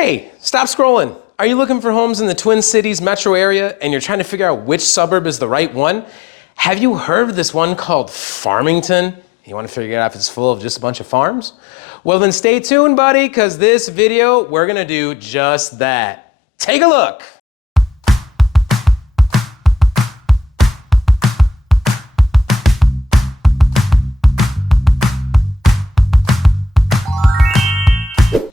Hey, stop scrolling. Are you looking for homes in the Twin Cities metro area and you're trying to figure out which suburb is the right one? Have you heard of this one called Farmington? You want to figure out if it's full of just a bunch of farms? Well, then stay tuned, buddy, because this video, we're gonna do just that. Take a look.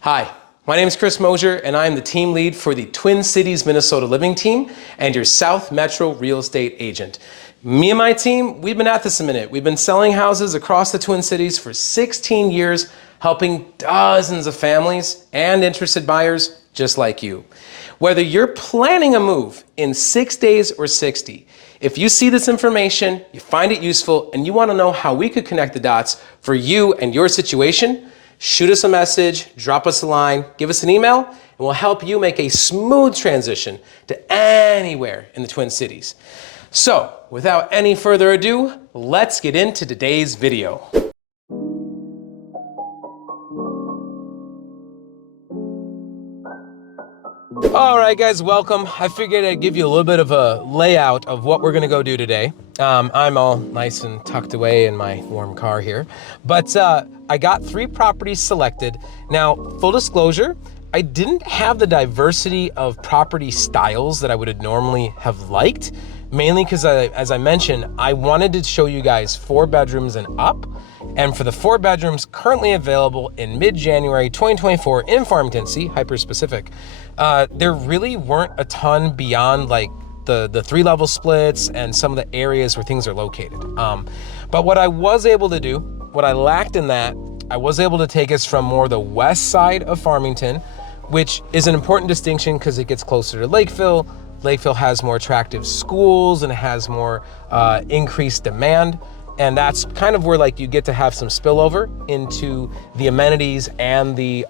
Hi, my name is Chris Mosier, and I am the team lead for the Twin Cities Minnesota Living Team and your South Metro real estate agent. Me and my team, we've been at this a minute. We've been selling houses across the Twin Cities for 16 years, helping dozens of families and interested buyers just like you. Whether you're planning a move in 6 days or 60, if you see this information, you find it useful, and you want to know how we could connect the dots for you and your situation, shoot us a message, drop us a line, give us an email, and we'll help you make a smooth transition to anywhere in the Twin Cities. So, without any further ado, let's get into today's video. All right, guys, welcome. I figured I'd give you a little bit of a layout of what we're gonna go do today. I'm all nice and tucked away in my warm car here, but I got 3 properties selected. Now, full disclosure, I didn't have the diversity of property styles that I would have normally have liked, mainly because, as I mentioned, I wanted to show you guys 4 bedrooms and up. And for the 4 bedrooms currently available in mid-January 2024 in Farmington, see, hyper specific, there really weren't a ton beyond like the 3-level splits and some of the areas where things are located. But what I was able to do, what I lacked in that, I was able to take us from more the west side of Farmington, which is an important distinction because it gets closer to Lakeville. Lakeville has more attractive schools and it has more increased demand. And that's kind of where like you get to have some spillover into the amenities and the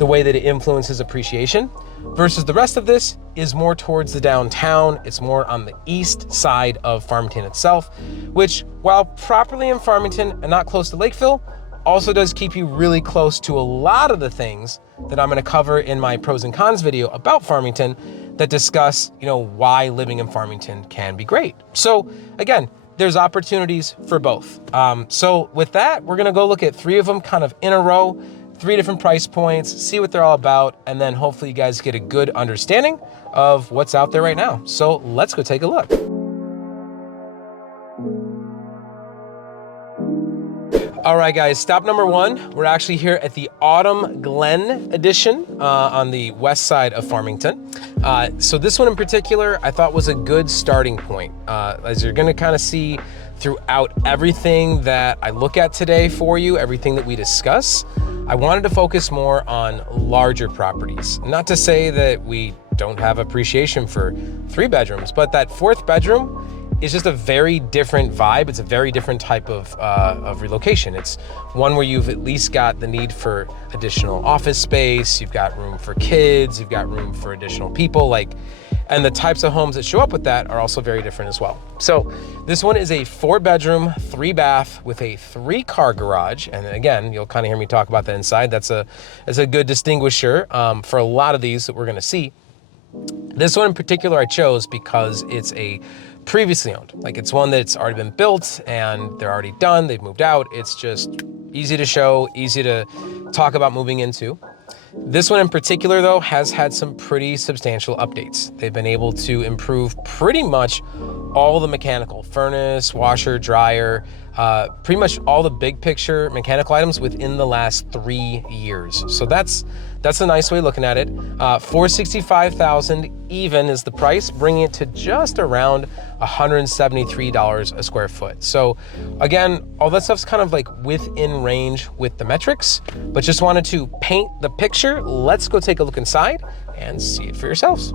way that it influences appreciation, versus the rest of this is more towards the downtown. It's more on the east side of Farmington itself, which, while properly in Farmington and not close to Lakeville, also does keep you really close to a lot of the things that I'm gonna cover in my pros and cons video about Farmington that discuss, why living in Farmington can be great. So again, there's opportunities for both. So with that, we're gonna go look at 3 of them kind of in a row, 3 different price points, see what they're all about, and then hopefully you guys get a good understanding of what's out there right now. So let's go take a look. All right, guys, stop number 1. We're actually here at the Autumn Glen edition on the west side of Farmington. So this one in particular, I thought was a good starting point. As you're gonna kind of see throughout everything that I look at today for you, everything that we discuss, I wanted to focus more on larger properties. Not to say that we don't have appreciation for 3 bedrooms, but that 4th bedroom is just a very different vibe. It's a very different type of relocation. It's one where you've at least got the need for additional office space, you've got room for kids, you've got room for additional people, and the types of homes that show up with that are also very different as well. So this one is a 4-bedroom, 3-bath with a 3-car garage. And again, you'll kind of hear me talk about that inside. That's a good distinguisher for a lot of these that we're gonna see. This one in particular I chose because it's a previously owned. It's one that's already been built and they're already done, they've moved out. It's just easy to show, easy to talk about moving into. This one in particular though has had some pretty substantial updates. They've been able to improve pretty much all the mechanical, furnace, washer, dryer, pretty much all the big picture mechanical items within the last 3 years. So that's a nice way of looking at it. $465,000 even is the price, bringing it to just around $173 a square foot. So again, all that stuff's kind of within range with the metrics, but just wanted to paint the picture. Let's go take a look inside and see it for yourselves.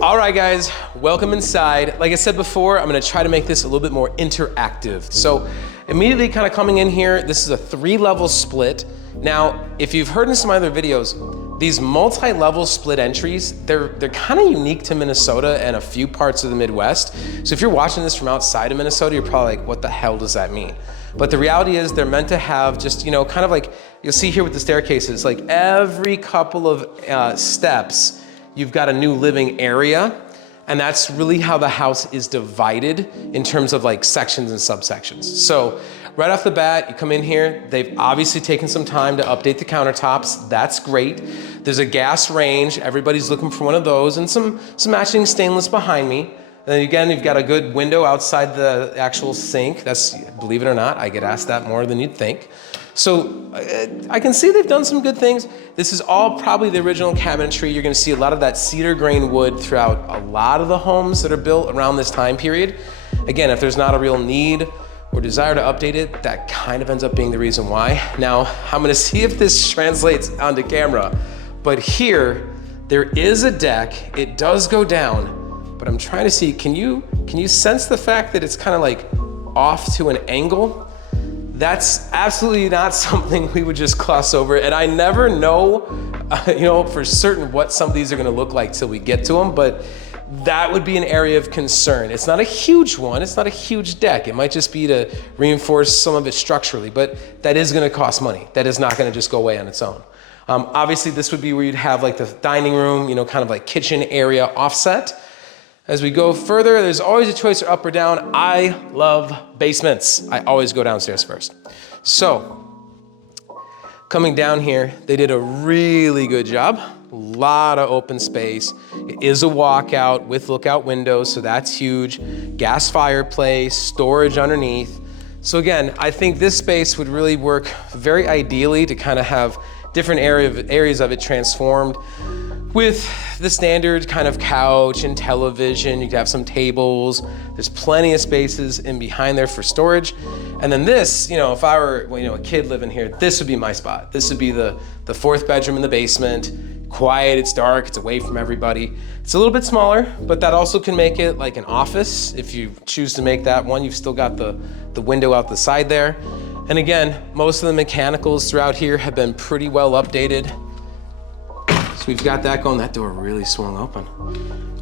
All right, guys, welcome inside. Like I said before, I'm gonna try to make this a little bit more interactive. So immediately kind of coming in here, this is a 3-level split. Now, if you've heard in some other videos, These multi-level split entries, they're kind of unique to Minnesota and a few parts of the Midwest. So if you're watching this from outside of Minnesota, you're probably like, what the hell does that mean? But the reality is they're meant to have just, you know, kind of like you'll see here with the staircases, like every couple of steps, you've got a new living area. And that's really how the house is divided in terms of like sections and subsections. So right off the bat, you come in here, they've obviously taken some time to update the countertops. That's great. There's a gas range. Everybody's looking for one of those, and some matching stainless behind me. And then again, you've got a good window outside the actual sink. That's, believe it or not, I get asked that more than you'd think. So I can see they've done some good things. This is all probably the original cabinetry. You're gonna see a lot of that cedar grain wood throughout a lot of the homes that are built around this time period. Again, if there's not a real need or desire to update it, that kind of ends up being the reason why. Now, I'm gonna see if this translates onto camera, but here, there is a deck. It does go down, but I'm trying to see, can you sense the fact that it's kind of like off to an angle? That's absolutely not something we would just gloss over. And I never know, you know, for certain what some of these are gonna look like till we get to them, but that would be an area of concern. It's not a huge one, it's not a huge deck. It might just be to reinforce some of it structurally, but that is gonna cost money. That is not gonna just go away on its own. Obviously this would be where you'd have like the dining room, you know, kind of like kitchen area offset. As we go further, there's always a choice of up or down. I love basements. I always go downstairs first. So, coming down here, they did a really good job. A lot of open space. It is a walkout with lookout windows, so that's huge. Gas fireplace, storage underneath. So again, I think this space would really work very ideally to kind of have different areas of it transformed with the standard kind of couch and television. You could have some tables. There's plenty of spaces in behind there for storage. And then this, you know, if I were, you know, a kid living here, this would be my spot. This would be the fourth bedroom in the basement. Quiet, it's dark, it's away from everybody. It's a little bit smaller, but that also can make it like an office. If you choose to make that one, you've still got the window out the side there. And again, most of the mechanicals throughout here have been pretty well updated. So we've got that going. That door really swung open.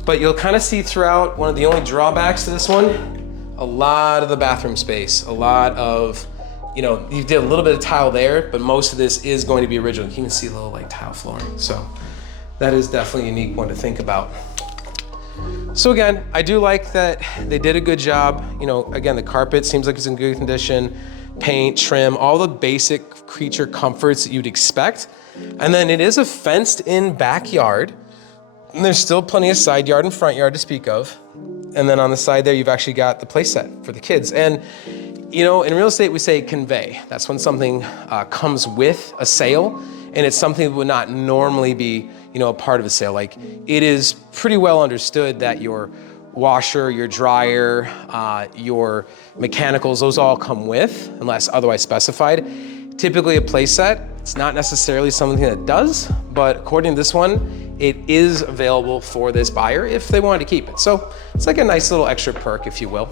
But you'll kind of see throughout, one of the only drawbacks to this one, a lot of the bathroom space, a lot of, you know, you did a little bit of tile there, but most of this is going to be original. You can see a little like tile flooring. So that is definitely a unique one to think about. So again, I do like that they did a good job. You know, again, the carpet seems like it's in good condition. Paint, trim, all the basic creature comforts that you'd expect. And then it is a fenced in backyard. And there's still plenty of side yard and front yard to speak of. And then on the side there, you've actually got the play set for the kids. And you know, in real estate, we say convey. That's when something comes with a sale, and it's something that would not normally be, you know, a part of a sale. Like, it is pretty well understood that your washer, your dryer, your mechanicals, those all come with, unless otherwise specified. Typically a play set, it's not necessarily something that does, but according to this one, it is available for this buyer if they wanted to keep it. So it's like a nice little extra perk, if you will.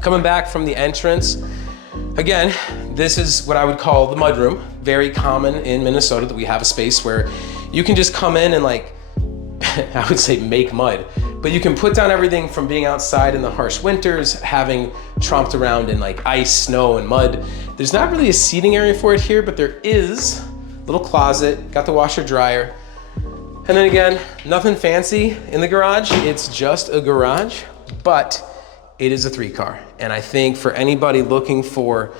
Coming back from the entrance, again, this is what I would call the mudroom. Very common in Minnesota that we have a space where you can just come in and like, I would say make mud, but you can put down everything from being outside in the harsh winters, having tromped around in like ice, snow, and mud. There's not really a seating area for it here, but there is a little closet, got the washer dryer. And then again, nothing fancy in the garage. It's just a garage, but it is a 3-car. And I think for anybody looking for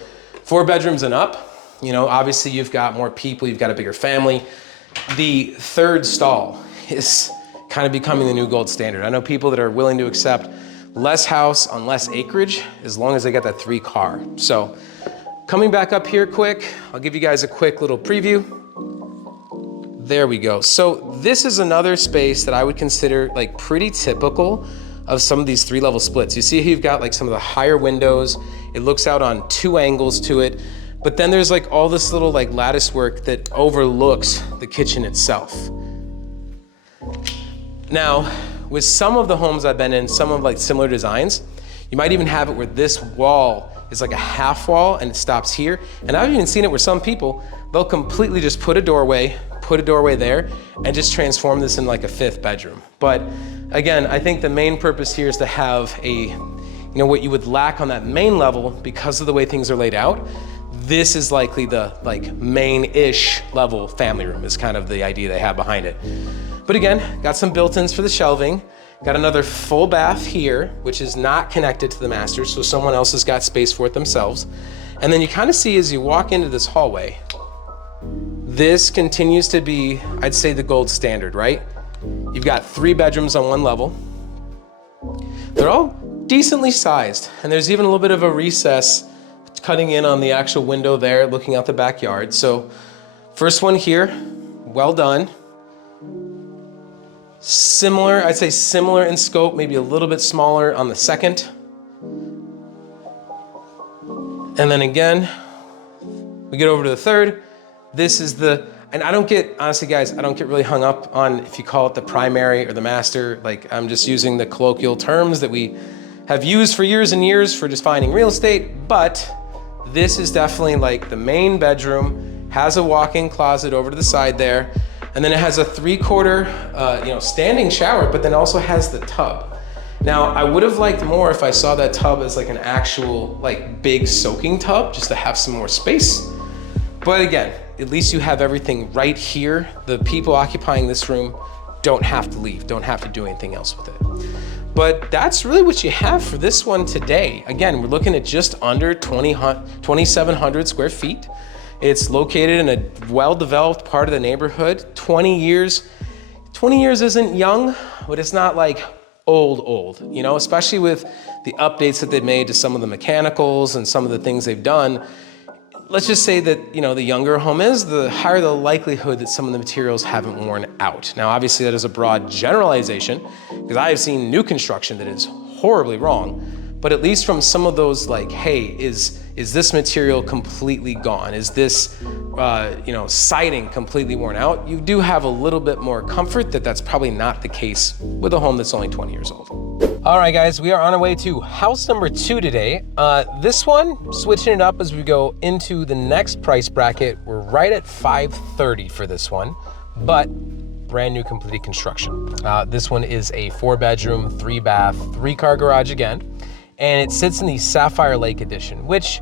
4 bedrooms and up, you know, obviously you've got more people, you've got a bigger family. The third stall is kind of becoming the new gold standard. I know people that are willing to accept less house on less acreage as long as they got that 3-car. So coming back up here quick, I'll give you guys a quick little preview. There we go. So this is another space that I would consider like pretty typical of some of these 3-level splits. You see here you've got like some of the higher windows. It looks out on 2 angles to it, but then there's like all this little like lattice work that overlooks the kitchen itself. Now, with some of the homes I've been in, some of like similar designs, you might even have it where this wall is like a half wall and it stops here. And I've even seen it where some people, they'll completely just put a doorway, put put a doorway there and just transform this into like a 5th bedroom. But again, I think the main purpose here is to have what you would lack on that main level because of the way things are laid out. This is likely the main-ish level family room is kind of the idea they have behind it. But again, got some built-ins for the shelving. Got another full bath here, which is not connected to the master, so someone else has got space for it themselves. And then you kind of see as you walk into this hallway, this continues to be, I'd say, the gold standard, right? You've got 3 bedrooms on one level. They're all decently sized, and there's even a little bit of a recess cutting in on the actual window there, looking out the backyard. So first one here, well done. Similar, I'd say similar in scope, maybe a little bit smaller on the second. And then again, we get over to the third. This is and honestly guys, I don't get really hung up on if you call it the primary or the master. Like, I'm just using the colloquial terms that we have used for years and years for defining real estate, but this is definitely like the main bedroom, has a walk-in closet over to the side there, and then it has a 3/4 standing shower, but then also has the tub. Now, I would have liked more if I saw that tub as like an actual big soaking tub, just to have some more space. But again, at least you have everything right here. The people occupying this room don't have to leave, don't have to do anything else with it. But that's really what you have for this one today. Again, we're looking at just under 2,700 square feet. It's located in a well-developed part of the neighborhood. 20 years isn't young, but it's not like old, especially with the updates that they've made to some of the mechanicals and some of the things they've done. Let's just say that, the younger a home is, the higher the likelihood that some of the materials haven't worn out. Now, obviously that is a broad generalization, because I have seen new construction that is horribly wrong, but at least from some of those, hey, is this material completely gone? Is this, siding completely worn out? You do have a little bit more comfort that that's probably not the case with a home that's only 20 years old. All right, guys, we are on our way to house number 2 today. This one, switching it up as we go into the next price bracket. We're right at $530 for this one, but brand new completed construction. This one is a 4-bedroom, 3-bath, 3-car garage again, and it sits in the Sapphire Lake edition, which,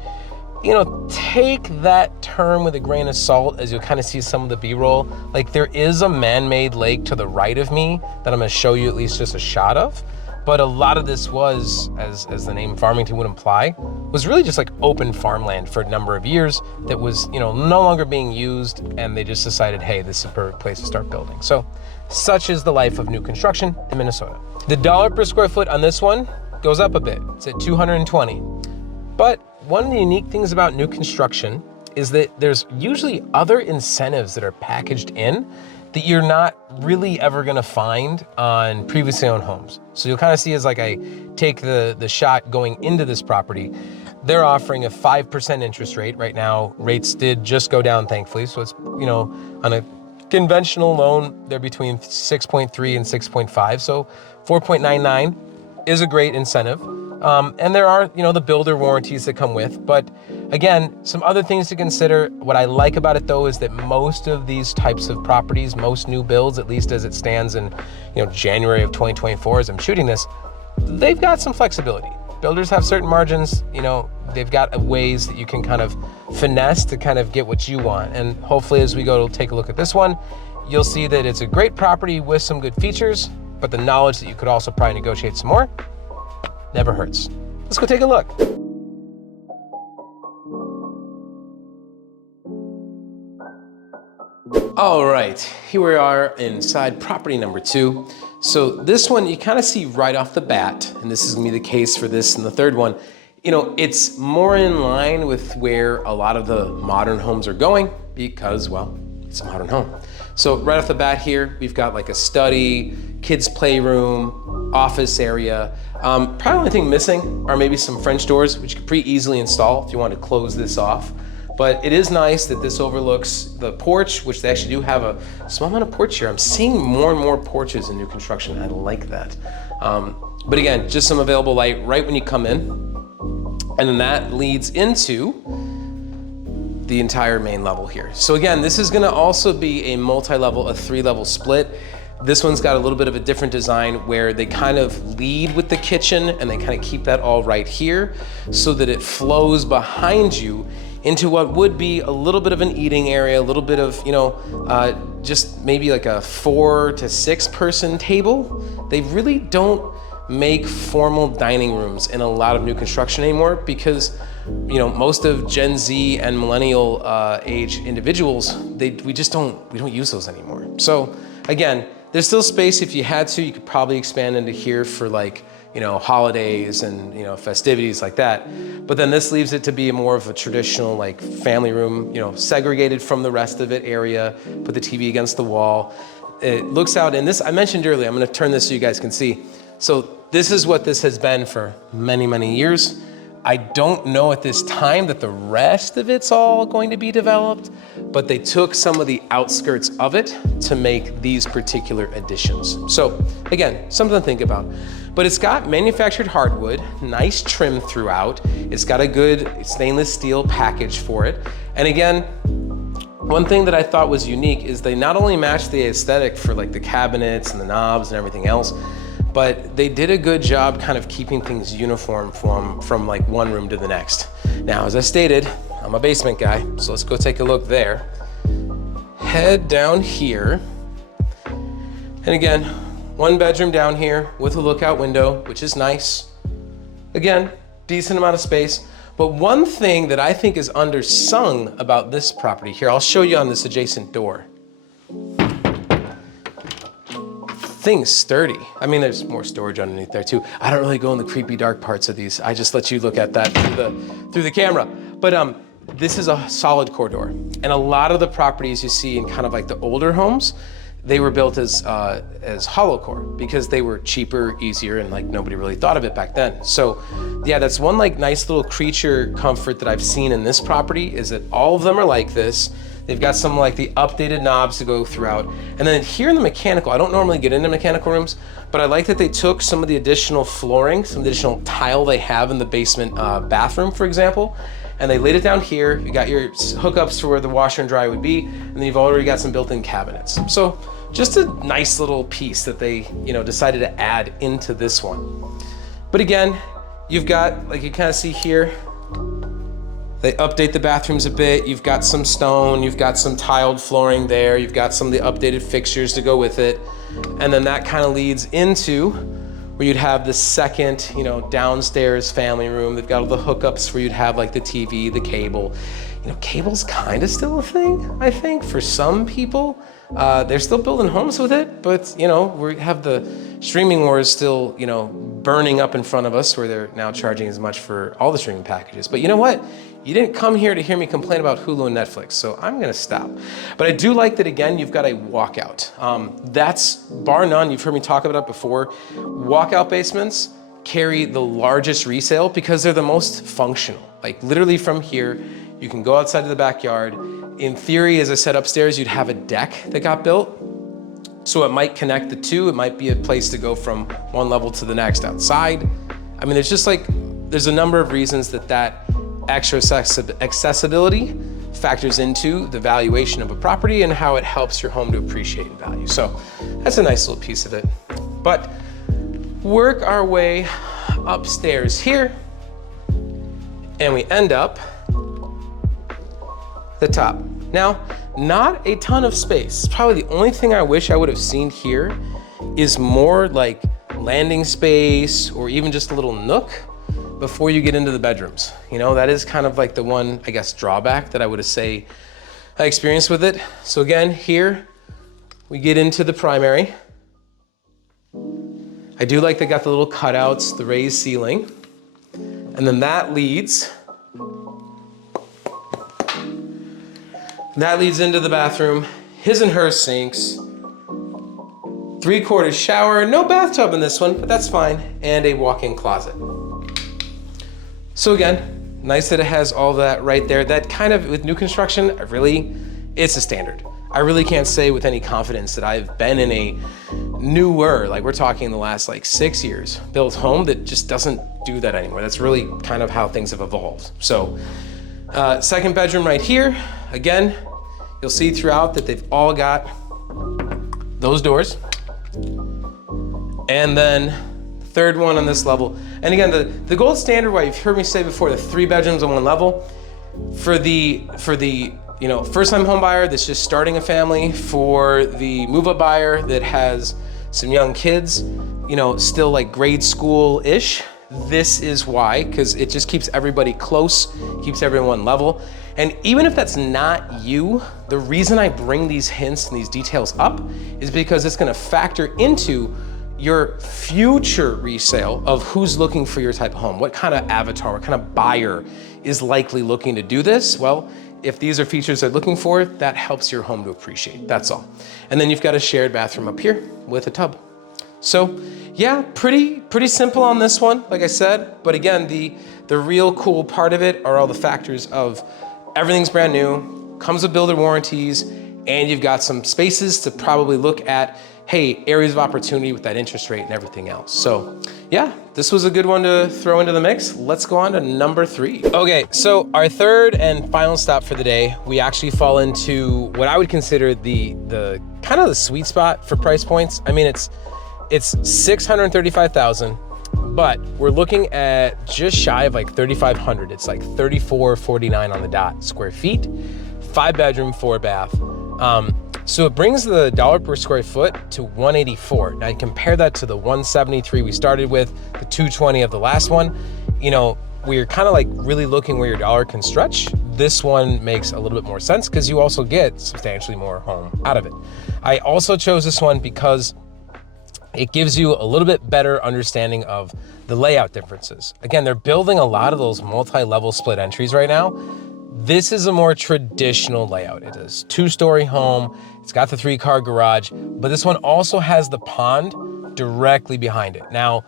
take that term with a grain of salt as you'll kind of see some of the B-roll. There is a man-made lake to the right of me that I'm gonna show you at least just a shot of. But a lot of this was, as the name Farmington would imply, was really just open farmland for a number of years that was, no longer being used, and they just decided, hey, this is a perfect place to start building. So, such is the life of new construction in Minnesota. The dollar per square foot on this one goes up a bit. It's at $220. But one of the unique things about new construction is that there's usually other incentives that are packaged in that you're not really ever gonna find on previously owned homes. So you'll kind of see as I take the shot going into this property, they're offering a 5% interest rate. Right now, rates did just go down, thankfully. So it's, on a conventional loan, they're between 6.3 and 6.5. So 4.99 is a great incentive. And there are, the builder warranties that come with, but again, some other things to consider. What I like about it though is that most of these types of properties, most new builds, at least as it stands in, January of 2024 as I'm shooting this, they've got some flexibility. Builders have certain margins, they've got ways that you can kind of finesse to kind of get what you want. And hopefully as we go to take a look at this one, you'll see that it's a great property with some good features, but the knowledge that you could also probably negotiate some more never hurts. Let's go take a look. All right, here we are inside property number 2. So this one you kind of see right off the bat, and this is gonna be the case for this and the third one, it's more in line with where a lot of the modern homes are going because, well, it's a modern home. So right off the bat here, we've got a study, kids playroom, office area. Probably the only thing missing are maybe some French doors, which you could pretty easily install if you want to close this off. But it is nice that this overlooks the porch, which they actually do have a small amount of porch here. I'm seeing more and more porches in new construction. I like that. But again, just some available light right when you come in. And then that leads into the entire main level here. So again, this is gonna also be a multi-level, a 3-level split. This one's got a little bit of a different design where they kind of lead with the kitchen and they kind of keep that all right here so that it flows behind you into what would be a little bit of an eating area, a little bit of, just maybe like a 4 to 6 person table. They really don't make formal dining rooms in a lot of new construction anymore because most of Gen Z and millennial age individuals, we don't use those anymore. So again, there's still space. If you had to, you could probably expand into here for like, holidays and, festivities like that. But then this leaves it to be more of a traditional like family room, segregated from the rest of it area, put the TV against the wall. It looks out, and this, I mentioned earlier, I'm gonna turn this so you guys can see. So this is what this has been for many, many years. I don't know at this time that the rest of it's all going to be developed, but they took some of the outskirts of it to make these particular additions. So again, something to think about. But it's got manufactured hardwood, nice trim throughout. It's got a good stainless steel package for it. And again, one thing that I thought was unique is they not only matched the aesthetic for like the cabinets and the knobs and everything else, but they did a good job kind of keeping things uniform from like one room to the next. Now, as I stated, I'm a basement guy, so let's go take a look there. Head down here. And again, 1 bedroom down here with a lookout window, which is nice. Again, decent amount of space. But one thing that I think is undersung about this property here, I'll show you on this adjacent door. Thing's sturdy. I mean, there's more storage underneath there too. I don't really go in the creepy dark parts of these. I just let you look at that through the camera. But this is a solid core door. And a lot of the properties you see in kind of like the older homes, they were built as hollow core because they were cheaper, easier, and like nobody really thought of it back then. So yeah, that's one like nice little creature comfort that I've seen in this property is that all of them are like this. They've got some like the updated knobs to go throughout. And then here in the mechanical, I don't normally get into mechanical rooms, but I like that they took some of the additional flooring, some additional tile they have in the basement bathroom, for example, and they laid it down here. You got your hookups for where the washer and dryer would be, and then you've already got some built-in cabinets. So just a nice little piece that they, decided to add into this one. But again, you've got, like you kind of see here, they update the bathrooms a bit. You've got some stone, you've got some tiled flooring there, you've got some of the updated fixtures to go with it. And then that kind of leads into where you'd have the second, downstairs family room. They've got all the hookups where you'd have like the TV, the cable. Cable's kind of still a thing, I think, for some people. They're still building homes with it, but we have the streaming wars still, burning up in front of us where they're now charging as much for all the streaming packages. But you know what? You didn't come here to hear me complain about Hulu and Netflix, so I'm gonna stop. But I do like that, again, you've got a walkout. That's bar none, you've heard me talk about it before. Walkout basements carry the largest resale because they're the most functional. Like literally from here, you can go outside to the backyard. In theory, as I said, upstairs, you'd have a deck that got built. So it might connect the two. It might be a place to go from one level to the next outside. I mean, there's a number of reasons that extra accessibility factors into the valuation of a property and how it helps your home to appreciate in value. So that's a nice little piece of it. But work our way upstairs here, and we end up the top. Now, not a ton of space. Probably the only thing I wish I would have seen here is more like landing space or even just a little nook before you get into the bedrooms. That is kind of like the one, I guess, drawback that I would have say I experienced with it. So again, here we get into the primary. I do like they got the little cutouts, the raised ceiling, and then that leads into the bathroom, his and her sinks, 3/4 shower, no bathtub in this one, but that's fine, and a walk-in closet. So again, nice that it has all that right there. That kind of, with new construction, it's a standard. I really can't say with any confidence that I've been in a newer, like we're talking in the last 6 years, built home that just doesn't do that anymore. That's really kind of how things have evolved. So Second bedroom right here. Again, you'll see throughout that they've all got those doors. And then third one on this level. And again, the gold standard, what you've heard me say before, the 3 bedrooms on one level. For the first-time home buyer that's just starting a family, for the move-up buyer that has some young kids, still like grade school-ish, this is why, because it just keeps everybody close, keeps everyone level. And even if that's not you, the reason I bring these hints and these details up is because it's gonna factor into your future resale of who's looking for your type of home. What kind of avatar, what kind of buyer is likely looking to do this? Well, if these are features they're looking for, that helps your home to appreciate, that's all. And then you've got a shared bathroom up here with a tub. So yeah, pretty simple on this one, like I said, but again, the real cool part of it are all the factors of everything's brand new, comes with builder warranties, and you've got some spaces to probably look at, hey, areas of opportunity with that interest rate and everything else. So yeah, this was a good one to throw into the mix. Let's go on to number 3. Okay, so our third and final stop for the day, we actually fall into what I would consider the kind of the sweet spot for price points. I mean, it's $635,000, but we're looking at just shy of like 3,500. It's like 3,449 on the dot square feet, 5 bedroom, 4 bath. So it brings the dollar per square foot to 184. Now you compare that to the 173 we started with, the 220 of the last one. We're kind of like really looking where your dollar can stretch. This one makes a little bit more sense because you also get substantially more home out of it. I also chose this one because it gives you a little bit better understanding of the layout differences. Again, they're building a lot of those multi-level split entries right now. This is a more traditional layout. It is 2-story home. It's got the 3-car garage, but this one also has the pond directly behind it. Now,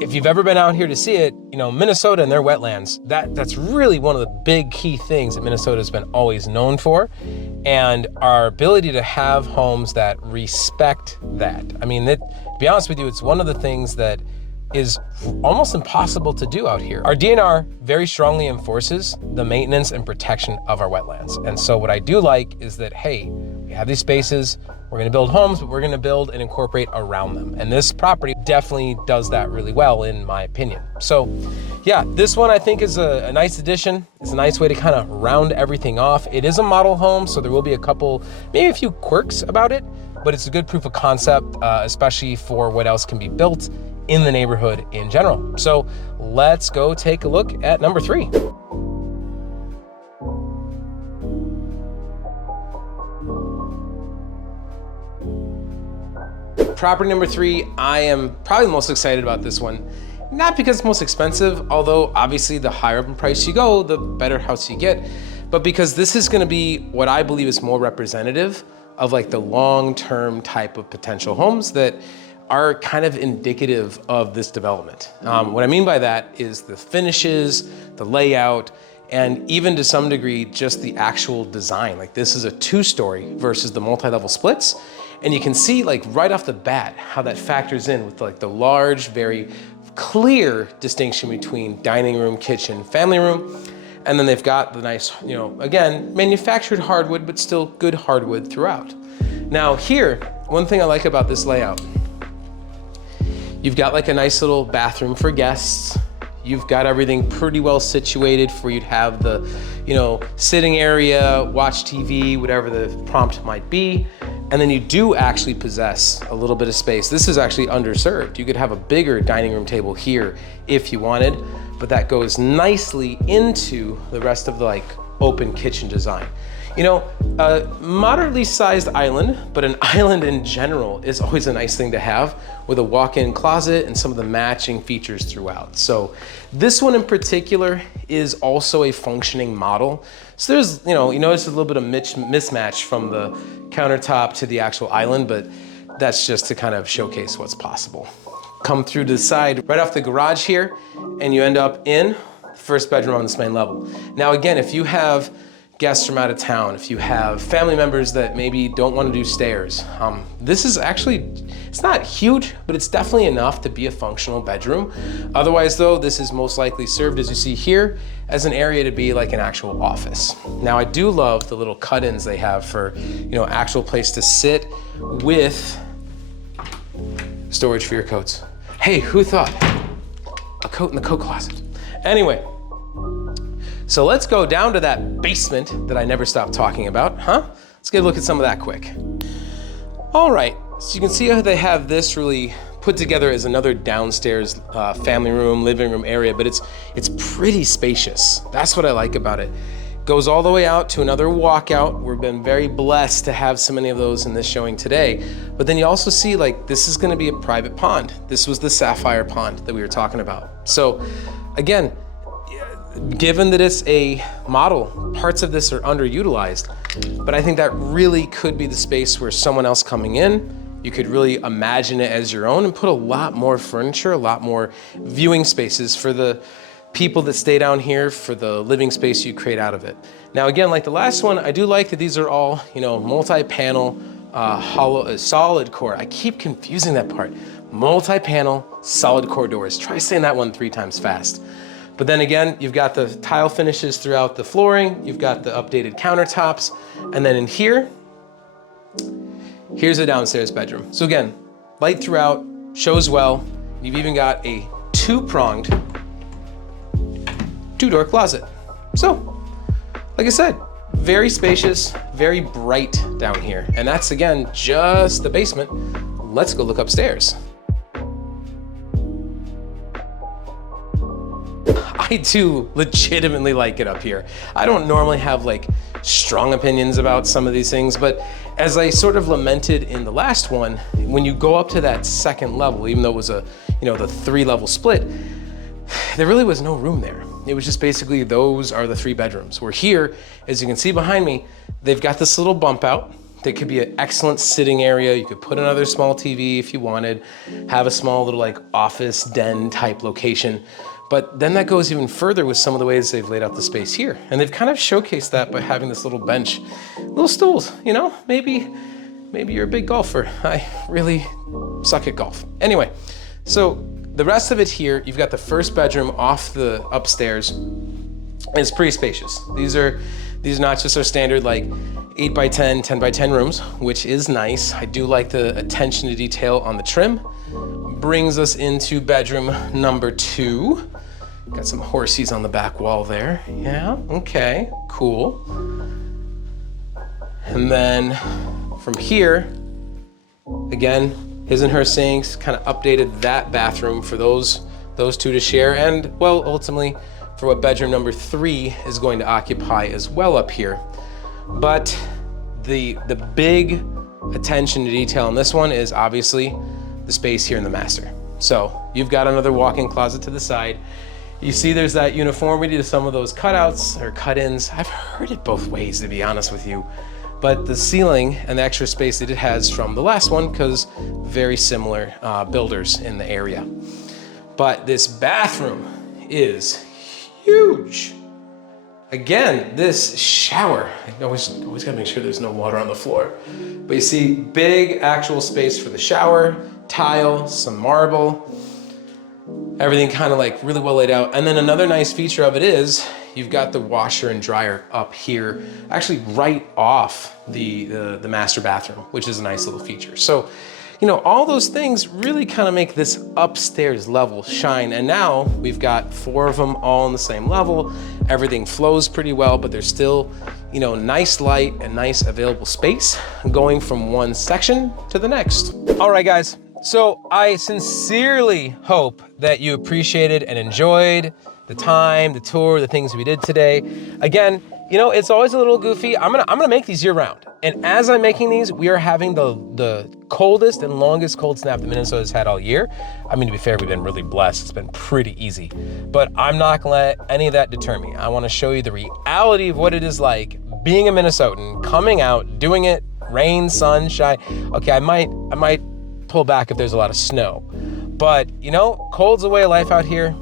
if you've ever been out here to see it, Minnesota and their wetlands, that's really one of the big key things that Minnesota has been always known for. And our ability to have homes that respect that. I mean, to be honest with you, it's one of the things that is almost impossible to do out here. Our DNR very strongly enforces the maintenance and protection of our wetlands. And so what I do like is that, hey, we have these spaces, we're gonna build homes, but we're gonna build and incorporate around them. And this property definitely does that really well, in my opinion. So yeah, this one I think is a nice addition. It's a nice way to kind of round everything off. It is a model home, so there will be a couple, maybe a few quirks about it, but it's a good proof of concept, especially for what else can be built in the neighborhood in general. So let's go take a look at number 3. Property number 3, I am probably the most excited about this one. Not because it's most expensive, although obviously the higher up in price you go, the better house you get, but because this is gonna be what I believe is more representative of like the long-term type of potential homes that are kind of indicative of this development. What I mean by that is the finishes, the layout, and even to some degree, just the actual design. Like this is a 2-story versus the multi-level splits. And you can see like right off the bat how that factors in with like the large, very clear distinction between dining room, kitchen, family room. And then they've got the nice, again, manufactured hardwood, but still good hardwood throughout. Now here, one thing I like about this layout, you've got like a nice little bathroom for guests. You've got everything pretty well situated for you to have the, sitting area, watch TV, whatever the prompt might be. And then you do actually possess a little bit of space. This is actually underserved. You could have a bigger dining room table here if you wanted, but that goes nicely into the rest of the like open kitchen design. A moderately sized island, but an island in general is always a nice thing to have with a walk-in closet and some of the matching features throughout. So this one in particular is also a functioning model. So there's, you notice a little bit of mismatch from the countertop to the actual island, but that's just to kind of showcase what's possible. Come through to the side, right off the garage here, and you end up in the first bedroom on this main level. Now again, if you have guests from out of town, if you have family members that maybe don't want to do stairs, this is actually, it's not huge, but it's definitely enough to be a functional bedroom. Otherwise though, this is most likely served, as you see here, as an area to be like an actual office. Now I do love the little cut-ins they have for, actual place to sit with storage for your coats. Hey, who thought? A coat in the coat closet. Anyway, so let's go down to that basement that I never stopped talking about, huh? Let's get a look at some of that quick. All right, so you can see how they have this really put together as another downstairs family room, living room area, but it's pretty spacious. That's what I like about it. Goes all the way out to another walkout. We've been very blessed to have so many of those in this showing today. But then you also see like, this is gonna be a private pond. This was the sapphire pond that we were talking about. So again, given that it's a model, parts of this are underutilized, but I think that really could be the space where someone else coming in, you could really imagine it as your own and put a lot more furniture, a lot more viewing spaces for the people that stay down here, for the living space you create out of it. Now again, like the last one, I do like that these are all, multi-panel, hollow, solid core. I keep confusing that part. Multi-panel, solid core doors. Try saying that one 3 times fast. But then again, you've got the tile finishes throughout the flooring, you've got the updated countertops, and then in here, here's a downstairs bedroom. So again, light throughout, shows well. You've even got a 2-pronged 2-door closet. So, like I said, very spacious, very bright down here. And that's again, just the basement. Let's go look upstairs. I do legitimately like it up here. I don't normally have like strong opinions about some of these things, but as I sort of lamented in the last one, when you go up to that second level, even though it was a, the 3-level split, there really was no room there. It was just basically, those are the 3 bedrooms. Where here, as you can see behind me, they've got this little bump out. That could be an excellent sitting area. You could put another small TV if you wanted, have a small little like office den type location. But then that goes even further with some of the ways they've laid out the space here. And they've kind of showcased that by having this little bench, little stools, maybe you're a big golfer. I really suck at golf. Anyway, so the rest of it here, you've got the first bedroom off the upstairs, and it's pretty spacious. These are not just our standard like 8 by 10, 10 by 10 rooms, which is nice. I do like the attention to detail on the trim. Brings us into bedroom number 2. Got some horsies on the back wall there. Yeah, okay, cool. And then from here, again, his and her sinks, kind of updated that bathroom for those 2 to share, and well, ultimately for what bedroom number 3 is going to occupy as well up here. But the big attention to detail on this one is obviously the space here in the master. So you've got another walk-in closet to the side. You see there's that uniformity to some of those cutouts or cut-ins. I've heard it both ways, to be honest with you. But the ceiling and the extra space that it has from the last one, because very similar builders in the area. But this bathroom is huge. Again, this shower, I always gotta make sure there's no water on the floor. But you see big actual space for the shower, tile, some marble, everything kind of like really well laid out. And then another nice feature of it is you've got the washer and dryer up here, actually right off the master bathroom, which is a nice little feature. So, all those things really kind of make this upstairs level shine. And now we've got 4 of them all on the same level. Everything flows pretty well, but there's still, nice light and nice available space going from one section to the next. All right, guys. So I sincerely hope that you appreciated and enjoyed the time, the tour, the things we did today. Again, it's always a little goofy. I'm gonna make these year round. And as I'm making these, we are having the coldest and longest cold snap that Minnesota's had all year. I mean, to be fair, we've been really blessed. It's been pretty easy. But I'm not gonna let any of that deter me. I wanna show you the reality of what it is like being a Minnesotan, coming out, doing it, rain, sun, shine. Okay, I might pull back if there's a lot of snow. But, cold's a way of life out here.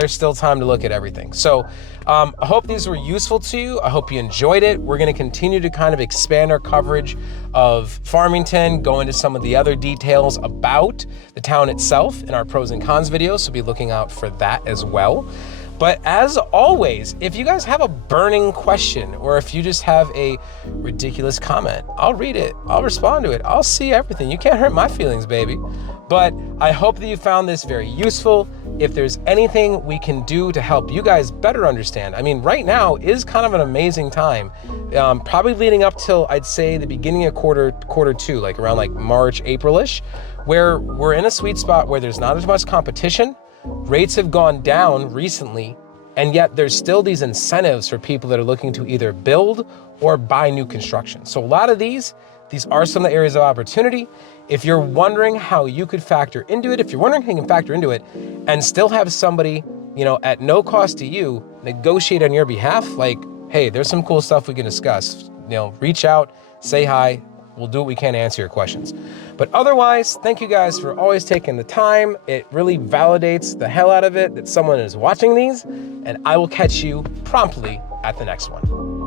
there's still time to look at everything. So I hope these were useful to you. I hope you enjoyed it. We're going to continue to kind of expand our coverage of Farmington, go into some of the other details about the town itself in our pros and cons videos, so be looking out for that as well. But as always, if you guys have a burning question, or if you just have a ridiculous comment, I'll read it, I'll respond to it, I'll see everything. You can't hurt my feelings, baby. But I hope that you found this very useful. If there's anything we can do to help you guys better understand, I mean, right now is kind of an amazing time, probably leading up till, I'd say, the beginning of quarter two, like around like March, April-ish, where we're in a sweet spot where there's not as much competition. Rates have gone down recently, and yet there's still these incentives for people that are looking to either build or buy new construction. So a lot of these are some of the areas of opportunity. If you're wondering how you could factor into it, if you're wondering how you can factor into it and still have somebody, you know, at no cost to you, negotiate on your behalf, like, hey, there's some cool stuff we can discuss. You know, reach out, say hi. We'll do what we can to answer your questions. But otherwise, thank you guys for always taking the time. It really validates the hell out of it that someone is watching these, and I will catch you promptly at the next one.